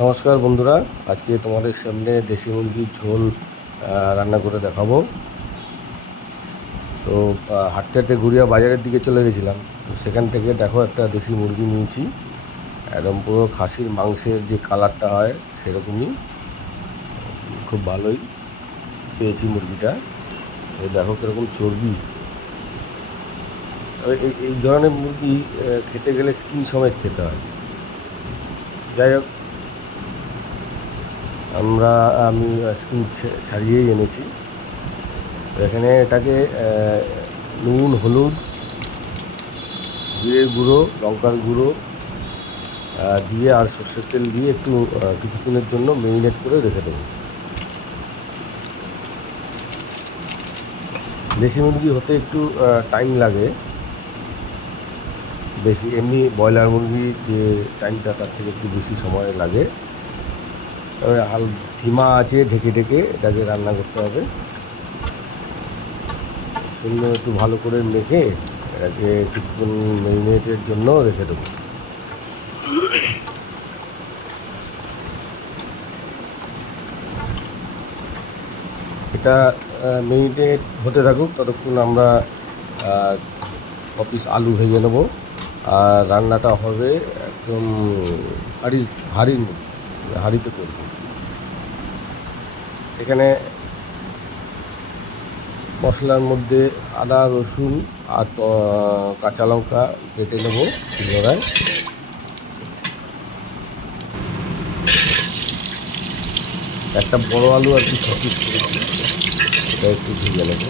নমস্কার বন্ধুরা, আজকে তোমাদের সামনে দেশি মুরগির ঝোল রান্না করে দেখাবো। তো হাঁটতে হাঁটতে গড়িয়া বাজারের দিকে চলে গেছিলাম। তো সেখান থেকে দেখো একটা দেশি মুরগি নিয়েছি, একদম পুরো খাসির মাংসের যে কালারটা হয় সেরকমই, খুব ভালোই পেয়েছি মুরগিটা। এই দেখো কীরকম চর্বি। তবে এই ধরনের মুরগি খেতে গেলে স্কিন সমেত খেতে হয়। যাই হোক, আমি স্কিন ছাড়িয়েই এনেছি। তো এখানে এটাকে নুন, হলুদ, জিরের গুঁড়ো, লঙ্কার গুঁড়ো দিয়ে আর সর্ষের তেল দিয়ে একটু কিছুক্ষণের জন্য মেরিনেট করে রেখে দেবো। দেশি মুরগি হতে একটু টাইম লাগে বেশি, এমনি ব্রয়লার মুরগির যে টাইমটা তার থেকে একটু বেশি সময় লাগে। ধিমা আছে ঢেকে ঢেকে এটাকে রান্না করতে হবে। সুন্দর একটু ভালো করে মেখে এটাকে কিছুক্ষণ মেরিনেটের জন্য রেখে দেবো। এটা মেরিনেট হতে থাকুক, ততক্ষণ আমরা পিস আলু ভেজে নেব। আর রান্নাটা হবে একদম হাঁড়িতে করব। এখানে মশলার মধ্যে আদা, রসুন আর কাঁচা লঙ্কা কেটে নেব শিলনোড়ায়। একটা বড় আলু আর কি 6 পিস করেছি, এটা একটু ভেজে নেব।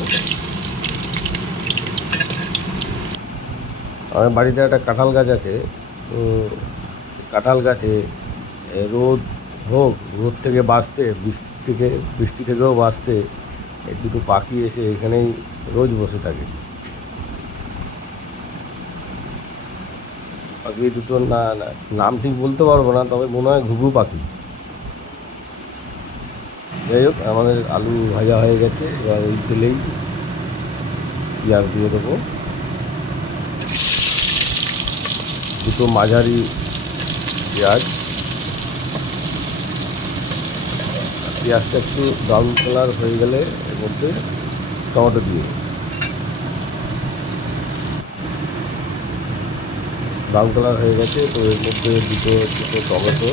আমার বাড়িতে একটা কাঁঠাল গাছ আছে। তো কাঁঠাল গাছে রোদ রোদ থেকে বাঁচতে, বৃষ্টি থেকেও বাঁচতে এই দুটো পাখি এসে এখানেই রোজ বসে থাকে। পাখি দুটো নাম ঠিক বলতে পারবো না, তবে মনে হয় ঘুঘু পাখি। যাই হোক, আমাদের আলু ভাজা হয়ে গেছে। এবার ওই তেলেই পেঁয়াজ দিয়ে দেবো, দুটো মাঝারি পেঁয়াজ। পেঁয়াজটা একটু ব্রাউন কালার হয়ে গেলে এর মধ্যে টমেটো দিয়ে, ব্রাউন কালার হয়ে গেছে। তো এর মধ্যে দুটো ছোটো টমেটো,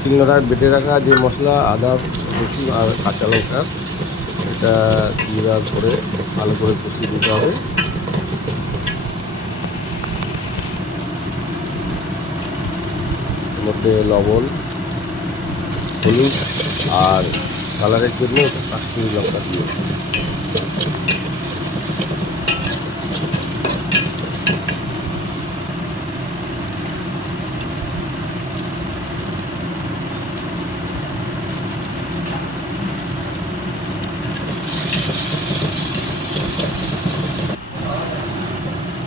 শিলনোড়ায় বেটে রাখা যে মশলা আদা, রসুন আর কাঁচা লঙ্কা, এটা দিয়ে দেওয়ার পরে ভালো করে কষিয়ে দিতে হবে। এর মধ্যে লবণ, হলুদ আর কালারের জন্য কাশ্মীরি লঙ্কা দিয়ে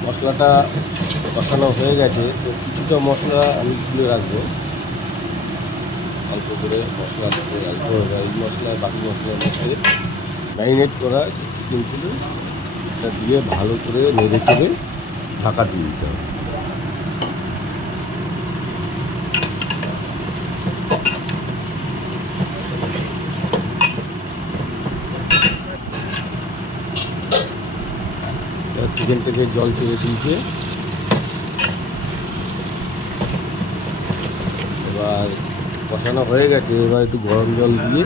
মশলাটা কষানো হয়ে গেছে। তো কিছুটা মশলা আমি তুলে রাখবো, অল্প করে মশলা তুলে রাখবো। এই মশলা বাকি মশলার মধ্যে ম্যারিনেট করা চিকেন ছিল, এটা দিয়ে ভালো করে নেড়ে চেড়ে ঢাকা দিয়ে দিতে হবে। চিকেন থেকে জল ছেড়ে দিয়েছে। এবার কষানো হয়ে গেছে। এবার একটু গরম জল দিয়ে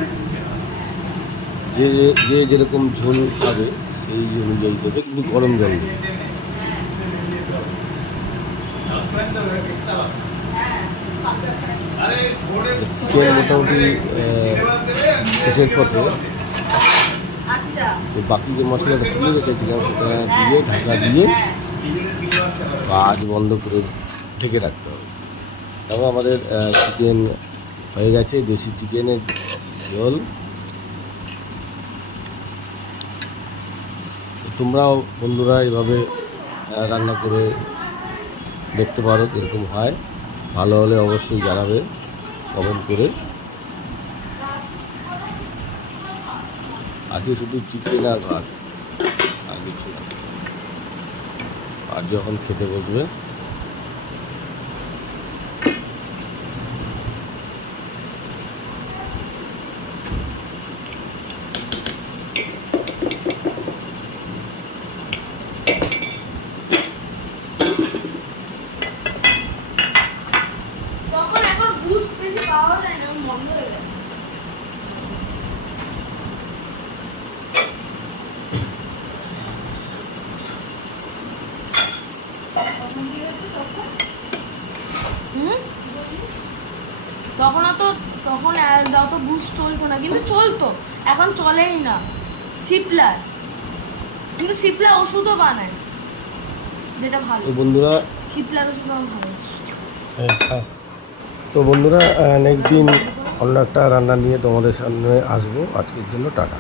যে যে যেরকম ঝোল খাবে সেই অনুযায়ী দেবে, কিন্তু গরম জল দেবে। চিকেন মোটামুটি শেষের পথে। তো বাকি যে মশলাটা তুলে রেখেছিলাম সেটা দিয়ে ঢাকা দিয়ে আঁচ বন্ধ করে ঢেকে রাখতে হবে। তারপর আমাদের চিকেন হয়ে গেছে, দেশি চিকেনের ঝোল। তোমরাও বন্ধুরা এভাবে রান্না করে দেখতে পারো কীরকম হয়। ভালো হলে অবশ্যই জানাবে কমেন্ট করে। আজকে শুধু চিকেন আর ভাত। আর কিছু না। আর যখন খেতে বসবে তখন এখন বুস্ট বেশি পাওয়া যায় না, বন্ধ হয়ে গেছে। তখন কি হয়েছে তখন? তখন অত বুস্ট চলতো না, কিন্তু চলতো, এখন চলেই না। সিপলার, কিন্তু সিপলার ওষুধও বানায়, যেটা ভালো। তো বন্ধুরা সিপলার ওষুধ আমার ভালো। তো বন্ধুরা নেক্সট দিন অন্য একটা রান্না নিয়ে তোমাদের সামনে আসবো। আজকের জন্য টাটা।